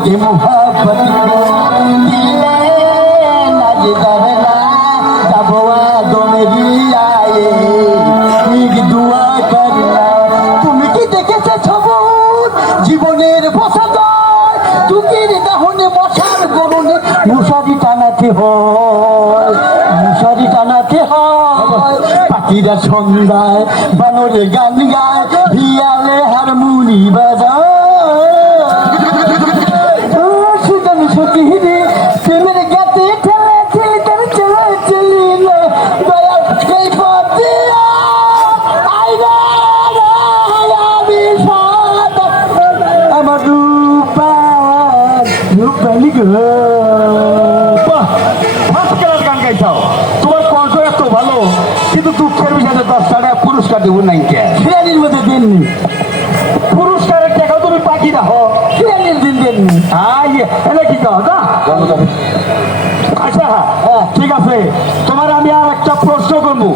की मोहब्बत दिले नज करना जब वादों में भी आए एक दुआ करना তুমি কি দেখেছো সবুজ জীবনের বসাদর তুকির দাহনে মশার গরনে মশারি টানাতে হয় পাখিরা সন্ধ্যায় বানরে গান গায় হিয়ালে হারমোনি বাজায় প্রেমের গাতে ঠেলে ঠেলে তার চলে চলি না দয়া সেই পথে আমার রূপালি গান গাইছাও তোমার কণ্ঠ এত ভালো কিন্তু দুঃখের বিষয়ে 10 টাকা পুরস্কার দেবো নাই খেয়ালির মধ্যে দেননি পুরস্কারের টাকাও তুমি পাখি রাখো খেয়ালির দিন দেননি এলে কি কও না আচ্ছা হ্যাঁ ঠিক আছে তোমার আমি আর একটা প্রশ্ন করবো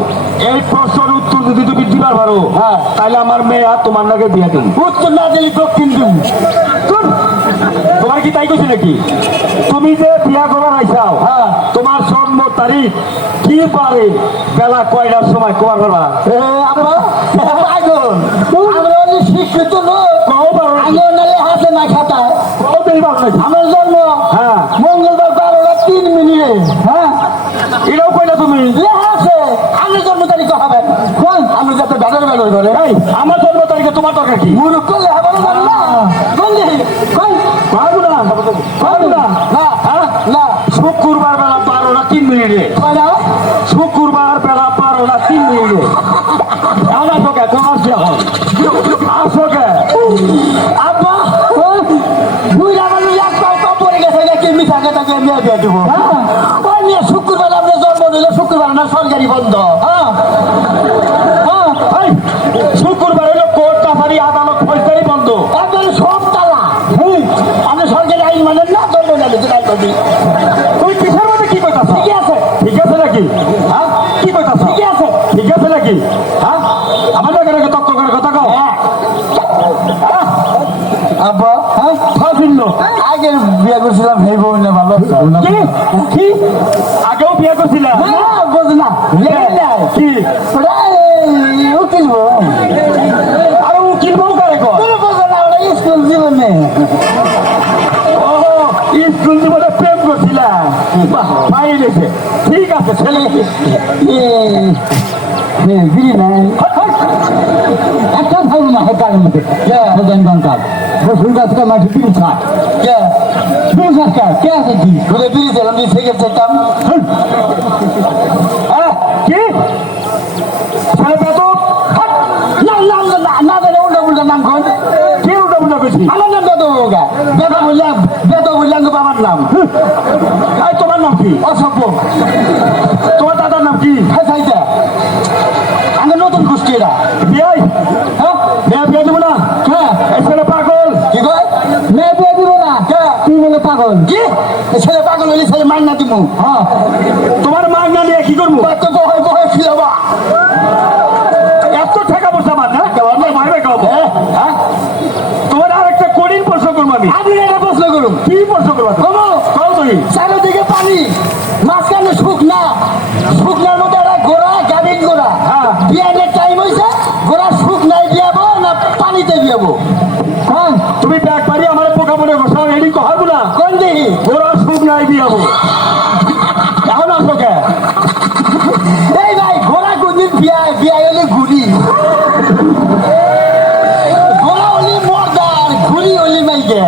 এই প্রশ্নের উত্তর যদি তুমি দিবার পারো হ্যাঁ তাহলে আমার মেয়ে আর তোমার নাকি দিয়ে দেবো উত্তর না দিলে দক্ষিণ দেবো তোমার কি তাই করছি নাকি তুমি যে বিয়া করার আইসাও হ্যাঁ তোমার জন্ম তারিখ কি পারে বেলা কয়টার সময় কবার পারবা শিক্ষিত লোক হাতে না খাতায় আমার জন্ম হ্যাঁ মঙ্গলবার 12:03 হ্যাঁ এটাও কইলা তুমি আছে আমার জন্ম তারিখ হবে আমি যাতে ডাকার বেলার করে আমার জন্ম তারিখে তোমার দরকার কি মুরুখ করলে হবে না শুক্রবার বেলা 12:03 শুক্রবার বেলা 12:03 আসো কে তোমার আসো কে আব্বা বুঝা মানুষ একটাও কাপড়ে গেছে কি মিঠাকে তাকে নিয়ে দিয়ে দেবো ওই নিয়ে শুক্রবার আপনি জন্ম নিলে শুক্রবার না সরকারি বন্ধ শুক্রবার হলো কোর্ট কাছারি আদালত ফৌজদারি বন্ধ একদম সব তালা আপনি সরকারি আইন মানেন না জন্ম জানি তুমি কিসের মধ্যে কি কথা ঠিক আছে নাকি হ্যাঁ কি কথা ঠিক আছে নাকি হ্যাঁ আমার লোকের তত্ত্ব করে কথা কও আব্বা হ্যাঁ আগের বিয়ে করছিলাম সেই বউ না ভালো কি আগেও বিয়ে করছিলাম বোঝ না কি উকিল বউ আরে উকিল বউ করে বোঝো না ওরা স্কুল জীবনে স্কুল জীবনে প্রেম করছিলাম ঠিক আছে ছেলে বিড়ি নাই একটা ভালো না হতার মধ্যে রসুন গাছটা মাটি বিড়ি খায় বিড়ি খাচ্ছা কে আছে কি ঘুরে বিড়ি দিলাম থেকে চাইতাম কি ছেলে বেত না জানে উল্টা উল্টা নাম কোন কে উল্টা উল্টা বেশি আমার নাম বেত বললাম বাবার নাম তোমার নাম কি অসভ্য তোমার দাদার নাম কি সাইটা আমার নতুন গোষ্ঠী এরা বিয়াই হ্যাঁ বিয়ে দেবো না হ্যাঁ এই ছেলে পাগল কি কয় মেয়ে বিয়ে দিব না তুই বলে পাগল কি ছেলে পাগল হলে ছেলে মার না দিব হ্যাঁ তোমার মার না দিয়ে কি করবো বহে ফিরাবা এত টাকা পয়সা মার না মারবে খাবো হ্যাঁ তোমার আর একটা কঠিন প্রশ্ন করবো আমি একটা প্রশ্ন করুন কি প্রশ্ন করবো কম তুমি চারিদিকে পানি মাঝখানে শুকনার মধ্যে একটা ঘোড়া গাভিন ঘোড়া বিয়ানের টাইম হয়েছে ঘোড়া শুকনায় দিয়াবো না পানিতে দিয়াবো হ্যাঁ তুমি ব্যাগ পারি আমার পোকা মনে বসাও এডি কহাবো না কোন দেখি ঘোড়া শুকনায় দিয়াবো এখন আসো কে এই ভাই ঘোড়া কোনদিন বিয়া হলে ঘুরি ঘোড়া হলি মর্দার ঘুরি হলি মাইকে